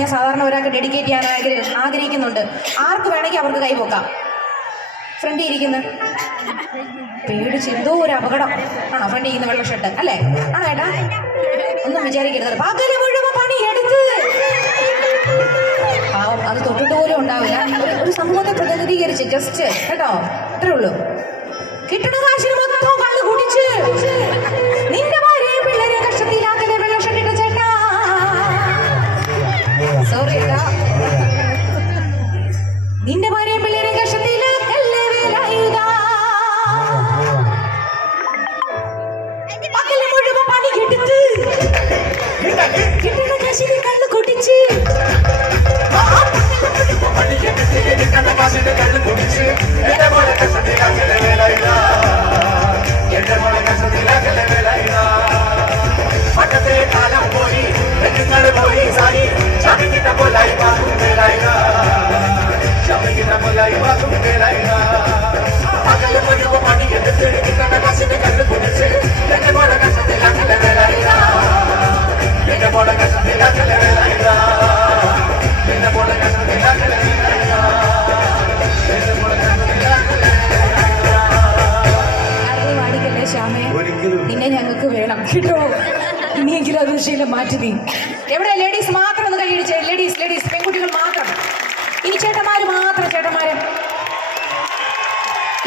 ഞാൻ സാധാരണ ഒരാൾക്ക് ഡെഡിക്കേറ്റ് ചെയ്യാൻ ആഗ്രഹിക്കുന്നുണ്ട്. ആർക്ക് വേണമെങ്കിൽ അവർക്ക് കൈപോക്കാം. ഫ്രണ്ടിൽ ഇരിക്കുന്ന പേടിച്ച് എന്തോ ഒരു അപകടം ആണോ? ഫ്രണ്ടിൽ ഇരിക്കുന്ന വെള്ള ഷർട്ട് അല്ലേ? ആണോ ഏട്ടാ? ഒന്നും വിചാരിക്കരുത്. പകല് മുഴുവൻ പണി എടുത്ത് പാവം അത് തൊട്ടിട്ട് പോലും ഉണ്ടാവില്ല. ഒരു സമൂഹത്തെ പ്രതിനിധീകരിച്ച് ജസ്റ്റ് കേട്ടോ, അത്രേ ഉള്ളൂ. കിട്ടണ കാശിന് മൊത്തം കള്ളു കുടിച്ച് നിന്റെ ഭാര്യയും പിള്ളേരെയും കഷ്ടത്തിലാക്കലേ വെള്ള ഷർട്ടിട്ട ചേട്ടാ. സോറി ഏട്ടാ. നിന്റെ ഭാര്യയും പിള്ളേരെയും കഷ്ടത്തിലാക്കല്ലേ വേലായുധാ. പകല് മുഴുവൻ പണി എടുത്ത് കിട്ടണ കാശിന് കള്ളു കുടിച്ച് നിന്നെ ഞങ്ങൾക്ക് വേണം കേട്ടോ. ഇനിയെങ്കിലും അത് ശീലം മാറ്റി നീ. എവിടെ ലേഡീസ് മാത്രം ഒന്ന് കൈയടിച്ചേ. ലേഡീസ് ലേഡീസ് പെൺകുട്ടികൾ മാത്രം. ഇനി ചേട്ടന്മാര് മാത്രം. ചേട്ടന്മാര്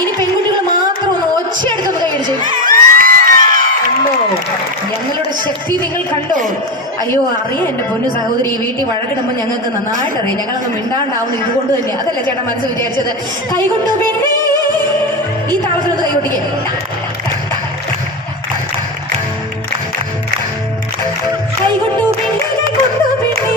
ഇനി പെൺകുട്ടികൾ മാത്രം ഒന്ന് ഒച്ചയെടുത്തൊന്ന് കൈയടിച്ചേ. കണ്ടോ ഞങ്ങളുടെ ശക്തി നിങ്ങൾ കണ്ടോ? അയ്യോ അറിയാം എൻ്റെ പൊന്നു സഹോദരി. വീട്ടിൽ വഴക്കിടുമ്പോൾ ഞങ്ങൾക്ക് നന്നായിട്ട് അറിയാം. ഞങ്ങളൊന്ന് മിണ്ടാണ്ടാവുന്നത് ഇതുകൊണ്ട് തന്നെ. അതല്ല ചേട്ടൻ മനസ്സ് വിചാരിച്ചത്. കൈകൊണ്ടു പെണ്ണേ ഈ താളത്തിലൊന്ന് കൈകൊട്ടിക്കേ. കൈകൊണ്ടു പെണ്ണേ കൈകൊണ്ടു പെണ്ണേ